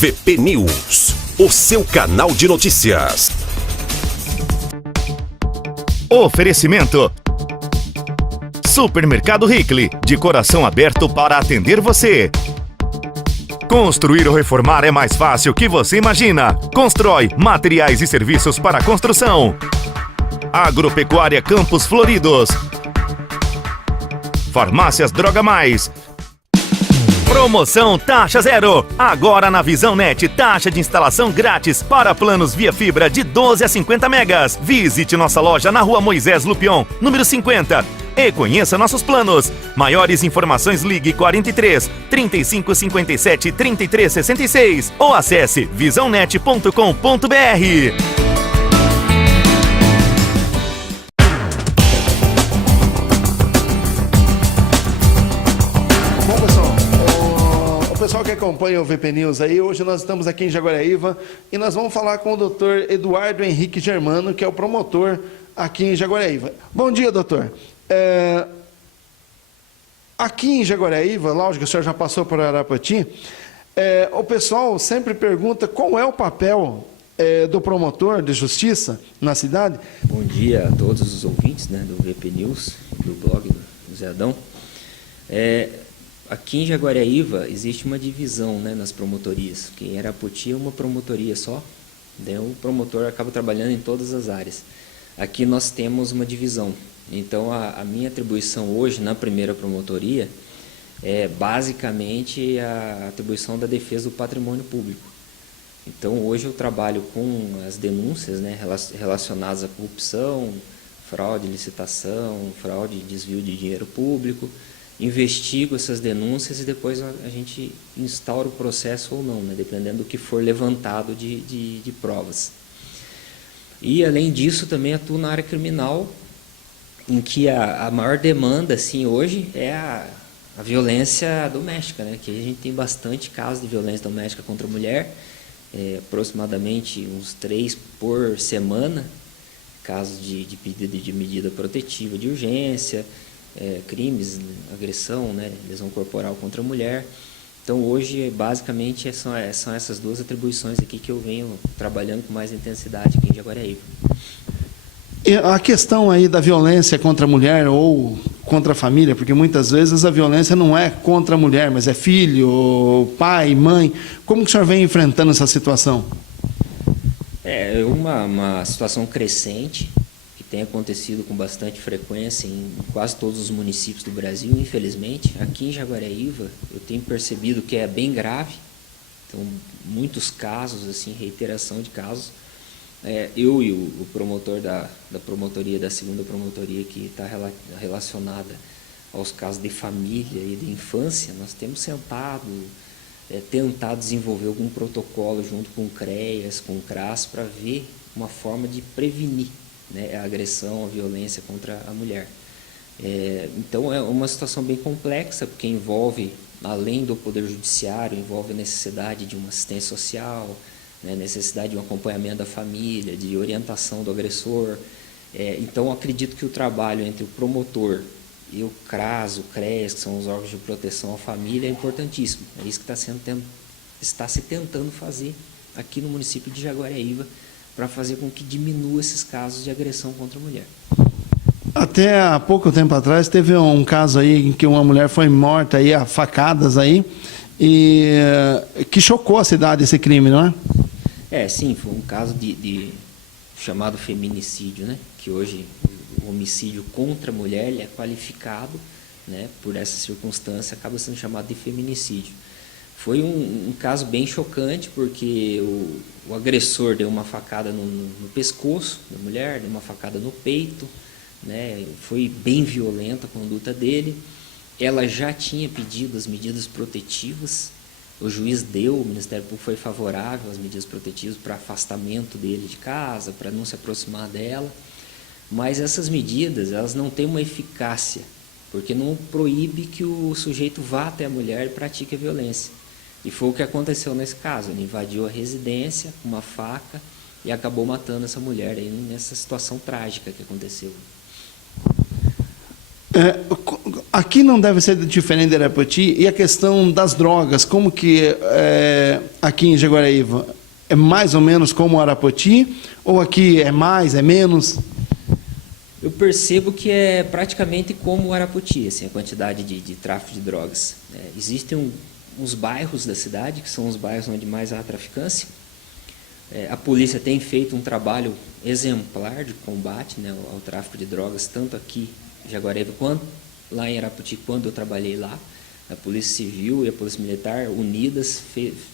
VP News, o seu canal de notícias. Oferecimento: Supermercado Rickli, de coração aberto para atender você. Construir ou reformar é mais fácil que você imagina. Constrói materiais e serviços para construção. Agropecuária Campos Floridos. Farmácias Droga Mais. Promoção Taxa Zero. Agora na Visão Net, taxa de instalação grátis para planos via fibra de 12 a 50 megas. Visite nossa loja na Rua Moisés Lupion, número 50. E conheça nossos planos. Maiores informações, ligue 43 35 57 33 66 ou acesse visãonet.com.br. Pessoal que acompanha o VP News aí, hoje nós estamos aqui em Jaguariaíva e nós vamos falar com o doutor Eduardo Henrique Germano, que é o promotor aqui em Jaguariaíva. Bom dia, doutor. Aqui em Jaguariaíva, lógico, o senhor já passou por Arapati, o pessoal sempre pergunta qual é o papel do promotor de justiça na cidade. Bom dia a todos os ouvintes, né, do VP News, do blog do Zé Adão. Aqui em Jaguariaíva existe uma divisão, né, nas promotorias, que em Arapoti é uma promotoria só, daí o promotor acaba trabalhando em todas as áreas. Aqui nós temos uma divisão, então a minha atribuição hoje na primeira promotoria é basicamente a atribuição da defesa do patrimônio público. Então hoje eu trabalho com as denúncias, né, relacionadas à corrupção, fraude, licitação, fraude e desvio de dinheiro público. Investigo essas denúncias e depois a gente instaura o processo ou não, né, dependendo do que for levantado de provas. E, além disso, também atuo na área criminal, em que a maior demanda, assim, hoje é a violência doméstica, né, que a gente tem bastante casos de violência doméstica contra a mulher, aproximadamente uns 3 por semana, casos de pedido de medida protetiva de urgência, crimes, agressão, né, lesão corporal contra a mulher. Então, hoje, basicamente, são essas duas atribuições aqui que eu venho trabalhando com mais intensidade aqui em Jaguariaíva. E a questão aí da violência contra a mulher ou contra a família, porque muitas vezes a violência não é contra a mulher, mas é filho, pai, mãe. Como que o senhor vem enfrentando essa situação? É uma situação crescente, tem acontecido com bastante frequência em quase todos os municípios do Brasil, infelizmente. Aqui em Jaguariaíva, eu tenho percebido que é bem grave, então, muitos casos, assim, reiteração de casos. Eu e o promotor da promotoria, da segunda promotoria, que está relacionada aos casos de família e de infância, nós temos tentado desenvolver algum protocolo junto com o CREAS, com o CRAS, para ver uma forma de prevenir, né, a agressão, a violência contra a mulher. Então é uma situação bem complexa, porque envolve, além do Poder Judiciário, envolve a necessidade de uma assistência social, né, necessidade de um acompanhamento da família, de orientação do agressor. Então acredito que o trabalho entre o promotor e o CRAS, o CREAS, que são os órgãos de proteção à família, é importantíssimo. É isso que está se tentando fazer aqui no município de Jaguariaíva, para fazer com que diminua esses casos de agressão contra a mulher. Até há pouco tempo atrás teve um caso aí em que uma mulher foi morta aí a facadas aí, e que chocou a cidade esse crime, não é? Sim, foi um caso de chamado feminicídio, né? Que hoje o homicídio contra a mulher ele é qualificado, né, por essa circunstância, acaba sendo chamado de feminicídio. Foi um caso bem chocante, porque o agressor deu uma facada no pescoço da mulher, deu uma facada no peito, né? Foi bem violenta a conduta dele. Ela já tinha pedido as medidas protetivas, o juiz deu, o Ministério Público foi favorável às medidas protetivas para afastamento dele de casa, para não se aproximar dela, mas essas medidas elas não têm uma eficácia, porque não proíbe que o sujeito vá até a mulher e pratique a violência. E foi o que aconteceu nesse caso. Ele invadiu a residência com uma faca e acabou matando essa mulher aí nessa situação trágica que aconteceu. aqui não deve ser diferente de Arapoti. E a questão das drogas, como que aqui em Jaguaraíva? É mais ou menos como Arapoti? Ou aqui é mais, é menos? Eu percebo que é praticamente como o Arapoti, assim, a quantidade de tráfico de drogas. Existem uns bairros da cidade, que são os bairros onde mais há traficância. A polícia tem feito um trabalho exemplar de combate, né, ao tráfico de drogas, tanto aqui em Jaguaraíva quanto lá em Arapoti, quando eu trabalhei lá. A Polícia Civil e a Polícia Militar, unidas,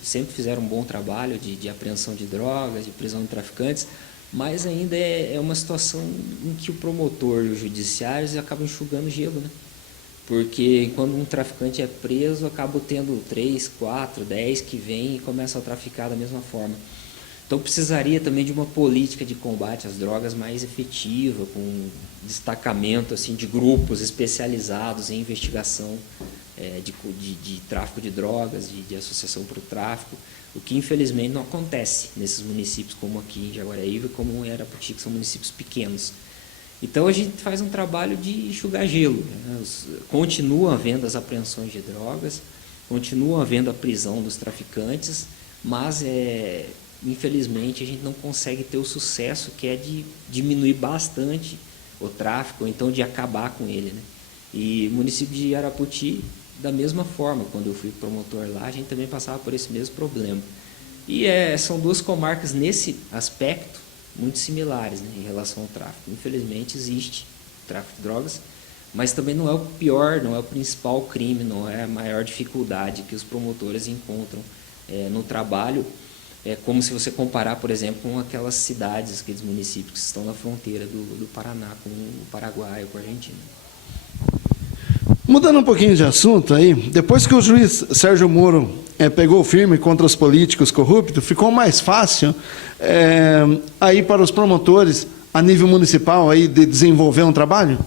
sempre fizeram um bom trabalho de apreensão de drogas, de prisão de traficantes, mas ainda é uma situação em que o promotor e os judiciários acabam enxugando gelo, né? Porque quando um traficante é preso, acaba tendo 3, 4, 10 que vêm e começam a traficar da mesma forma. Então precisaria também de uma política de combate às drogas mais efetiva, com destacamento assim, de grupos especializados em investigação de tráfico de drogas, de associação para o tráfico, o que infelizmente não acontece nesses municípios como aqui em Jaguaraíva, como em Arapoti, que são municípios pequenos. Então a gente faz um trabalho de enxugar gelo, né? Continuam havendo as apreensões de drogas, continua havendo a prisão dos traficantes, mas infelizmente a gente não consegue ter o sucesso que é de diminuir bastante o tráfico, ou então de acabar com ele, né? E o município de Arapoti, da mesma forma, quando eu fui promotor lá, a gente também passava por esse mesmo problema. E são duas comarcas nesse aspecto muito similares, né, em relação ao tráfico. Infelizmente existe tráfico de drogas, mas também não é o pior, não é o principal crime, não é a maior dificuldade que os promotores encontram no trabalho. É como se você comparar, por exemplo, com aquelas cidades, aqueles municípios que estão na fronteira do Paraná com o Paraguai ou com a Argentina. Mudando um pouquinho de assunto aí, depois que o juiz Sérgio Moro pegou firme contra os políticos corruptos, ficou mais fácil aí para os promotores a nível municipal aí de desenvolver um trabalho?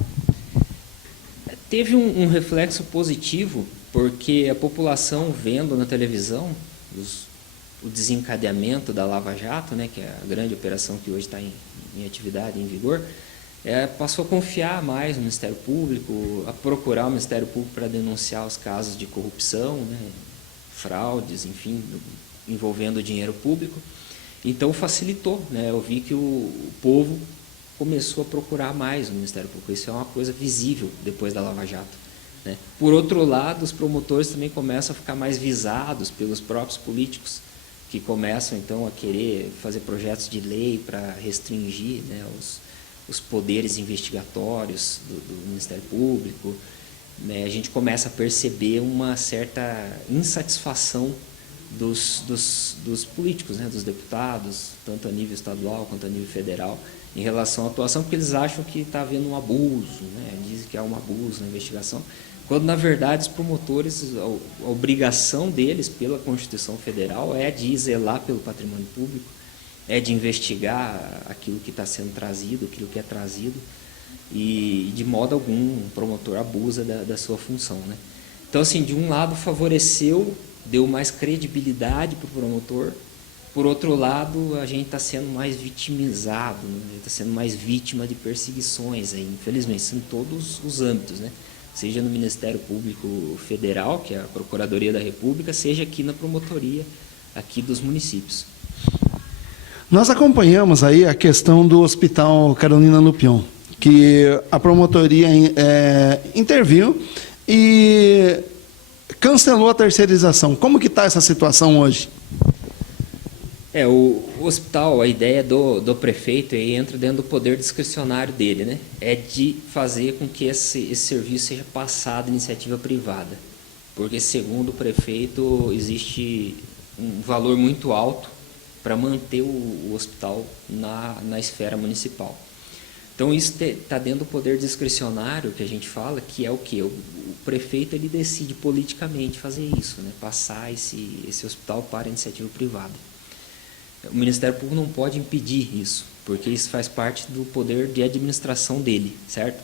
Teve um reflexo positivo, porque a população vendo na televisão o desencadeamento da Lava Jato, né, que é a grande operação que hoje está em atividade, em vigor, passou a confiar mais no Ministério Público, a procurar o Ministério Público para denunciar os casos de corrupção, né, fraudes, enfim, envolvendo o dinheiro público. Então facilitou, né? Eu vi que o povo começou a procurar mais o Ministério Público. Isso é uma coisa visível depois da Lava Jato, né? Por outro lado, os promotores também começam a ficar mais visados pelos próprios políticos, que começam então a querer fazer projetos de lei para restringir, né, os poderes investigatórios do Ministério Público, né? A gente começa a perceber uma certa insatisfação dos políticos, né, dos deputados, tanto a nível estadual quanto a nível federal, em relação à atuação, porque eles acham que está havendo um abuso, né? Dizem que há um abuso na investigação, quando na verdade os promotores, a obrigação deles pela Constituição Federal é de zelar pelo patrimônio público, é de investigar aquilo que está sendo trazido, aquilo que é trazido, e de modo algum um promotor abusa da sua função, né? Então, assim, de um lado favoreceu, deu mais credibilidade para o promotor, por outro lado a gente está sendo mais vitimizado, né? A gente está sendo mais vítima de perseguições, aí, infelizmente, em todos os âmbitos, né? Seja no Ministério Público Federal, que é a Procuradoria da República, seja aqui na promotoria aqui dos municípios. Nós acompanhamos aí a questão do Hospital Carolina Lupion, que a promotoria interviu e cancelou a terceirização. Como que está essa situação hoje? O hospital, a ideia do prefeito aí entra dentro do poder discricionário dele, né? É de fazer com que esse serviço seja passado à iniciativa privada, porque segundo o prefeito existe um valor muito alto para manter o hospital na esfera municipal. Então isso está dentro do poder discricionário que a gente fala, que é o quê? O prefeito ele decide politicamente fazer isso, né? Passar esse hospital para a iniciativa privada. O Ministério Público não pode impedir isso, porque isso faz parte do poder de administração dele, certo?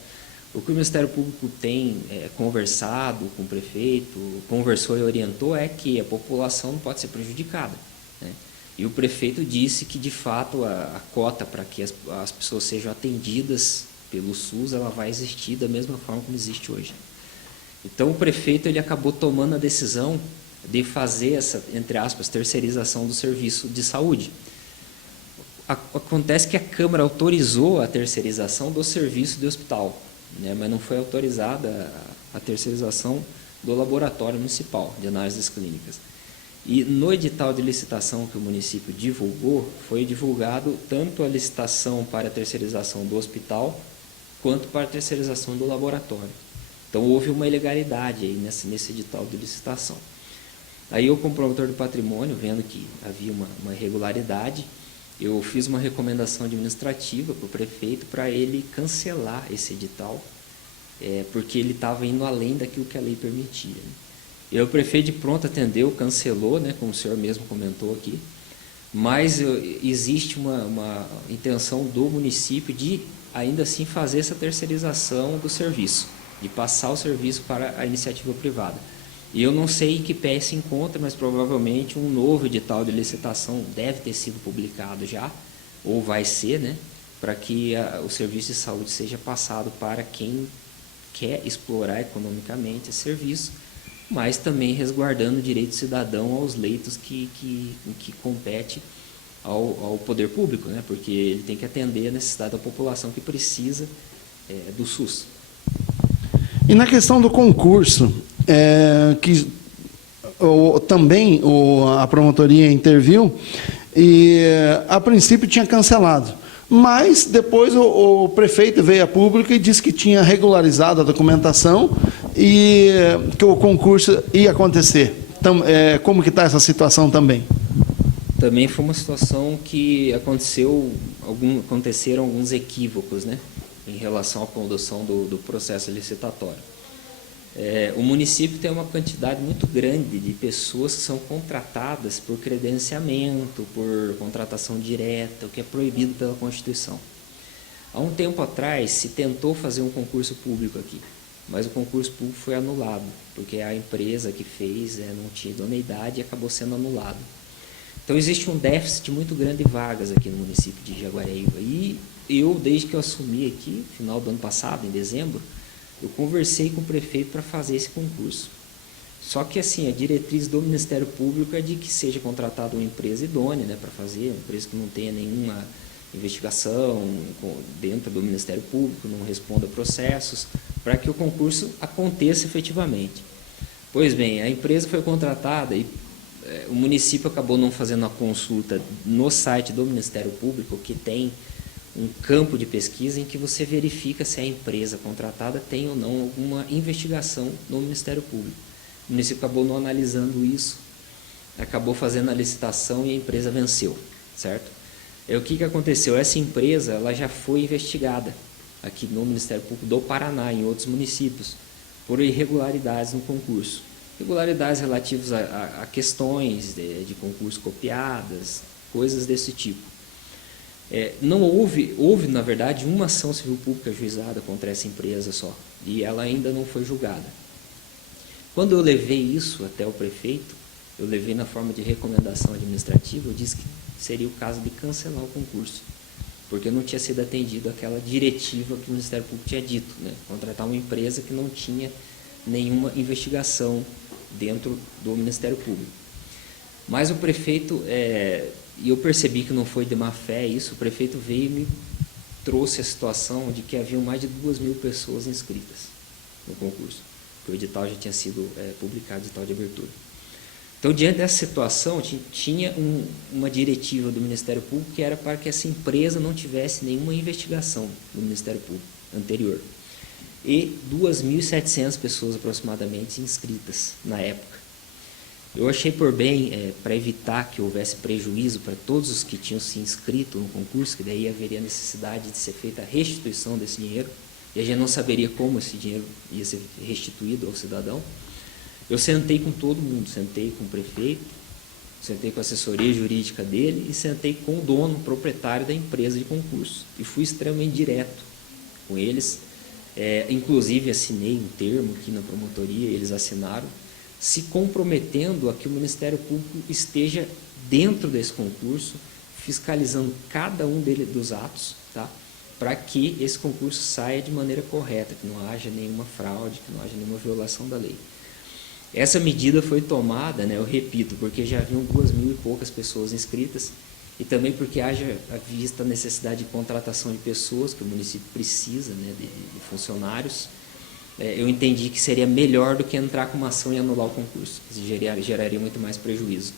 O que o Ministério Público tem conversado com o prefeito, conversou e orientou, é que a população não pode ser prejudicada, né? E o prefeito disse que, de fato, a cota para que as pessoas sejam atendidas pelo SUS, ela vai existir da mesma forma como existe hoje. Então o prefeito ele acabou tomando a decisão de fazer essa, entre aspas, terceirização do serviço de saúde. Acontece que a Câmara autorizou a terceirização do serviço de hospital, né, mas não foi autorizada a terceirização do laboratório municipal de análises clínicas. E no edital de licitação que o município divulgou, foi divulgado tanto a licitação para a terceirização do hospital, quanto para a terceirização do laboratório. Então, houve uma ilegalidade aí nesse edital de licitação. Aí eu, como promotor do patrimônio, vendo que havia uma irregularidade, eu fiz uma recomendação administrativa para o prefeito para ele cancelar esse edital, porque ele estava indo além daquilo que a lei permitia, né? E o prefeito de pronto atendeu, cancelou, né, como o senhor mesmo comentou aqui, mas existe uma intenção do município de, ainda assim, fazer essa terceirização do serviço, de passar o serviço para a iniciativa privada. E eu não sei em que pé se encontra, mas provavelmente um novo edital de licitação deve ter sido publicado já, ou vai ser, né, para que o serviço de saúde seja passado para quem quer explorar economicamente esse serviço, mas também resguardando o direito cidadão aos leitos que compete ao poder público, né, porque ele tem que atender a necessidade da população que precisa do SUS. E na questão do concurso, que também a promotoria interviu e a princípio tinha cancelado, mas depois o prefeito veio a público e disse que tinha regularizado a documentação e que o concurso ia acontecer. Então, como que está essa situação também? Também foi uma situação que aconteceram alguns equívocos, né, em relação à condução do processo licitatório. O município tem uma quantidade muito grande de pessoas que são contratadas por credenciamento, por contratação direta, o que é proibido pela Constituição. Há um tempo atrás se tentou fazer um concurso público aqui, mas o concurso público foi anulado, porque a empresa que fez não tinha idoneidade e acabou sendo anulado. Então existe um déficit muito grande de vagas aqui no município de Jaguareíba. E eu, desde que eu assumi aqui, final do ano passado, em dezembro, eu conversei com o prefeito para fazer esse concurso. Só que assim, a diretriz do Ministério Público é de que seja contratada uma empresa idônea, né, para fazer, uma empresa que não tenha nenhuma investigação dentro do Ministério Público, não responda a processos, para que o concurso aconteça efetivamente. Pois bem, a empresa foi contratada e o município acabou não fazendo a consulta no site do Ministério Público, que tem um campo de pesquisa em que você verifica se a empresa contratada tem ou não alguma investigação no Ministério Público. O município acabou não analisando isso, acabou fazendo a licitação e a empresa venceu, certo? O que aconteceu? Essa empresa ela já foi investigada aqui no Ministério Público do Paraná, em outros municípios, por irregularidades no concurso. Irregularidades relativas a questões de concurso copiadas, coisas desse tipo. Não houve, na verdade, uma ação civil pública ajuizada contra essa empresa só, e ela ainda não foi julgada. Quando eu levei isso até o prefeito, eu levei na forma de recomendação administrativa, eu disse que seria o caso de cancelar o concurso, porque não tinha sido atendido aquela diretiva que o Ministério Público tinha dito, né? Contratar uma empresa que não tinha nenhuma investigação dentro do Ministério Público. Mas o prefeito, e eu percebi que não foi de má fé isso, o prefeito veio e me trouxe a situação de que haviam mais de 2.000 pessoas inscritas no concurso, porque o edital já tinha sido publicado, o edital de abertura. Então, diante dessa situação, tinha uma diretiva do Ministério Público que era para que essa empresa não tivesse nenhuma investigação no Ministério Público anterior. E 2.700 pessoas aproximadamente inscritas na época. Eu achei por bem, para evitar que houvesse prejuízo para todos os que tinham se inscrito no concurso, que daí haveria necessidade de ser feita a restituição desse dinheiro, e a gente não saberia como esse dinheiro ia ser restituído ao cidadão. Eu sentei com todo mundo, sentei com o prefeito, sentei com a assessoria jurídica dele e sentei com o dono, proprietário da empresa de concurso. E fui extremamente direto com eles. Inclusive assinei um termo aqui na promotoria, eles assinaram, se comprometendo a que o Ministério Público esteja dentro desse concurso, fiscalizando cada um dos atos, tá? para que esse concurso saia de maneira correta, que não haja nenhuma fraude, que não haja nenhuma violação da lei. Essa medida foi tomada, né, eu repito, porque já haviam 2.000 e poucas pessoas inscritas, e também porque haja vista a necessidade de contratação de pessoas, que o município precisa, né, de funcionários. Eu entendi que seria melhor do que entrar com uma ação e anular o concurso, que geraria muito mais prejuízo.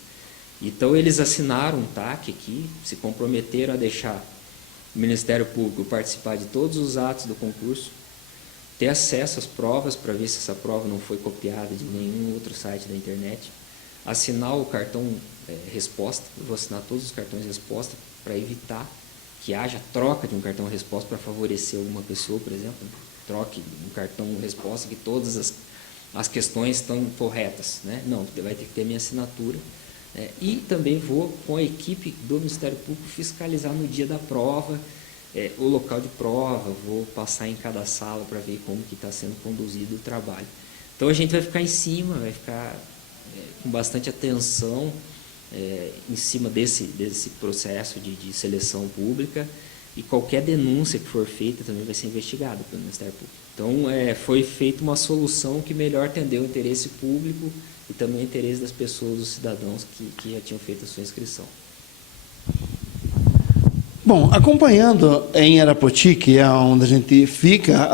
Então, eles assinaram um TAC aqui, se comprometeram a deixar o Ministério Público participar de todos os atos do concurso, ter acesso às provas para ver se essa prova não foi copiada de nenhum outro site da internet, assinar o cartão resposta, eu vou assinar todos os cartões resposta para evitar que haja troca de um cartão resposta para favorecer alguma pessoa, por exemplo, troque um cartão resposta que todas as questões estão corretas, né? Não, vai ter que ter minha assinatura. E também vou, com a equipe do Ministério Público, fiscalizar no dia da prova, o local de prova, vou passar em cada sala para ver como que está sendo conduzido o trabalho. Então, a gente vai ficar em cima, vai ficar com bastante atenção em cima desse processo de seleção pública, e qualquer denúncia que for feita também vai ser investigada pelo Ministério Público. Então, foi feita uma solução que melhor atendeu o interesse público e também o interesse das pessoas, dos cidadãos que já tinham feito a sua inscrição. Bom, acompanhando em Arapoti, que é onde a gente fica,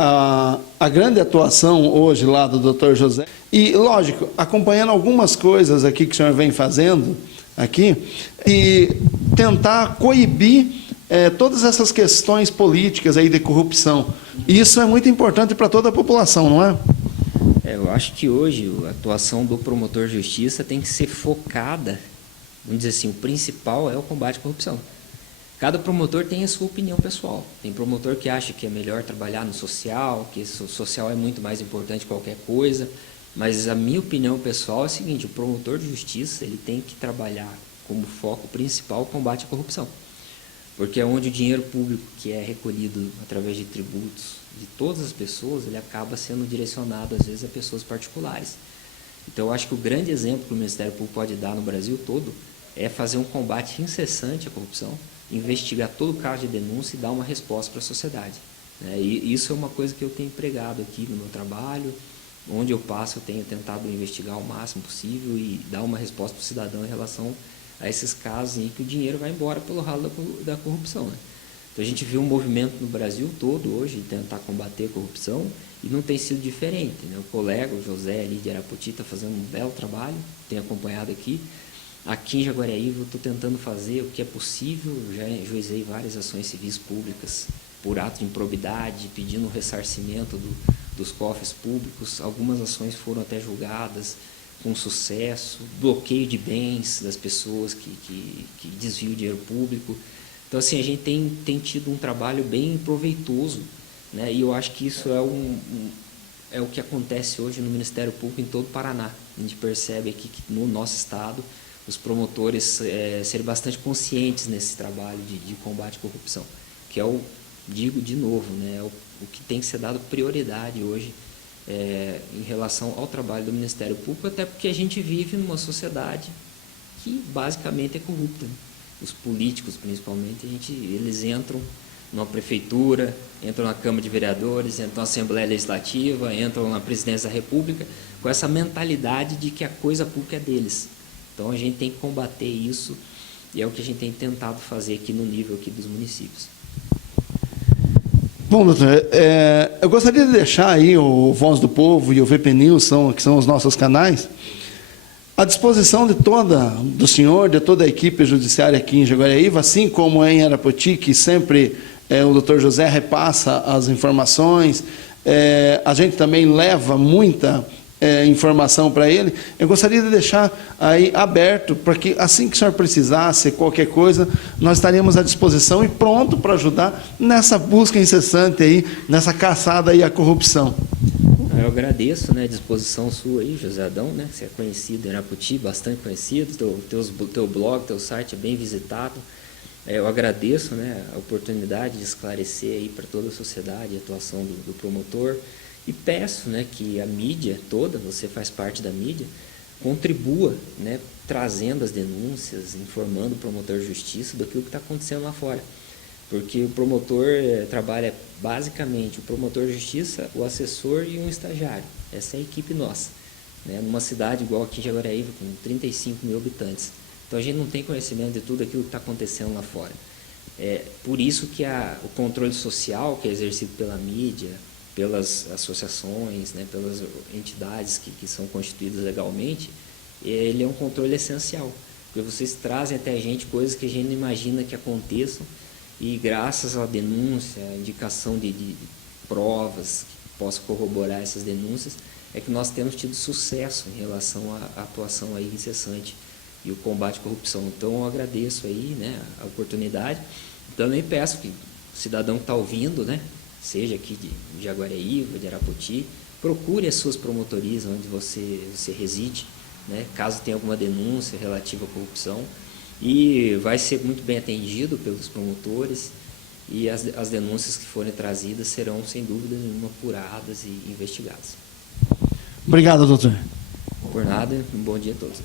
a grande atuação hoje lá do Dr. José, e, lógico, acompanhando algumas coisas aqui que o senhor vem fazendo aqui, e tentar coibir todas essas questões políticas aí de corrupção. Isso é muito importante para toda a população, não é? Eu acho que hoje a atuação do promotor de justiça tem que ser focada, vamos dizer assim, o principal é o combate à corrupção. Cada promotor tem a sua opinião pessoal. Tem promotor que acha que é melhor trabalhar no social, que o social é muito mais importante que qualquer coisa, mas a minha opinião pessoal é a seguinte: o promotor de justiça ele tem que trabalhar como foco principal o combate à corrupção. Porque é onde o dinheiro público que é recolhido através de tributos de todas as pessoas, ele acaba sendo direcionado, às vezes, a pessoas particulares. Então, eu acho que o grande exemplo que o Ministério Público pode dar no Brasil todo é fazer um combate incessante à corrupção, investigar todo caso de denúncia e dar uma resposta para a sociedade. E isso é uma coisa que eu tenho empregado aqui no meu trabalho. Onde eu passo, eu tenho tentado investigar o máximo possível e dar uma resposta para o cidadão em relação a esses casos em que o dinheiro vai embora pelo ralo da corrupção, né? Então, a gente viu um movimento no Brasil todo hoje de tentar combater a corrupção e não tem sido diferente, né? O colega, o José ali de Arapoti, está fazendo um belo trabalho, tenho acompanhado aqui. Aqui em Jaguariaíva eu estou tentando fazer o que é possível, já juizei várias ações civis públicas por ato de improbidade, pedindo o ressarcimento dos cofres públicos. Algumas ações foram até julgadas com sucesso, bloqueio de bens das pessoas que desviam dinheiro público. Então, assim, a gente tem tido um trabalho bem proveitoso, né? E eu acho que isso é o que acontece hoje no Ministério Público em todo o Paraná. A gente percebe aqui que no nosso estado os promotores serem bastante conscientes nesse trabalho de combate à corrupção, que é digo de novo, né, o que tem que ser dado prioridade hoje em relação ao trabalho do Ministério Público, até porque a gente vive numa sociedade que basicamente é corrupta, né? Os políticos, principalmente, eles entram numa prefeitura, entram na Câmara de Vereadores, entram na Assembleia Legislativa, entram na Presidência da República, com essa mentalidade de que a coisa pública é deles. Então, a gente tem que combater isso, e é o que a gente tem tentado fazer aqui no nível aqui dos municípios. Bom, doutor, eu gostaria de deixar aí o Voz do Povo e o VP News, que são os nossos canais, à disposição do senhor, de toda a equipe judiciária aqui em Jaguariaíva, assim como em Arapoti, que sempre o doutor José repassa as informações, a gente também leva muita informação para ele. Eu gostaria de deixar aí aberto para que, assim que o senhor precisasse, qualquer coisa, nós estaríamos à disposição e pronto para ajudar nessa busca incessante aí, nessa caçada aí à corrupção. Eu agradeço, né, a disposição sua aí, José Adão, né? Você é conhecido em Arapoti, bastante conhecido, teu blog, teu site é bem visitado. Eu agradeço, né, a oportunidade de esclarecer aí para toda a sociedade a atuação do promotor. E peço, né, que a mídia toda, você faz parte da mídia, contribua, né, trazendo as denúncias, informando o promotor de justiça daquilo que está acontecendo lá fora. Porque o promotor trabalha basicamente o promotor de justiça, o assessor e um estagiário. Essa é a equipe nossa, né? Numa cidade igual aqui em Jaguaraíva, com 35 mil habitantes. Então a gente não tem conhecimento de tudo aquilo que está acontecendo lá fora. Por isso que o controle social, que é exercido pela mídia, pelas associações, né, pelas entidades que são constituídas legalmente, ele é um controle essencial. Porque vocês trazem até a gente coisas que a gente não imagina que aconteçam, e graças à denúncia, à indicação de provas que possam corroborar essas denúncias, é que nós temos tido sucesso em relação à atuação aí incessante e o combate à corrupção. Então eu agradeço aí, né, a oportunidade. Também peço que o cidadão que está ouvindo, né, seja aqui de Jaguaraíva, de Arapoti, procure as suas promotorias onde você reside, né, caso tenha alguma denúncia relativa à corrupção, e vai ser muito bem atendido pelos promotores, e as denúncias que forem trazidas serão, sem dúvida nenhuma, apuradas e investigadas. Obrigado, doutor. Por nada, um bom dia a todos.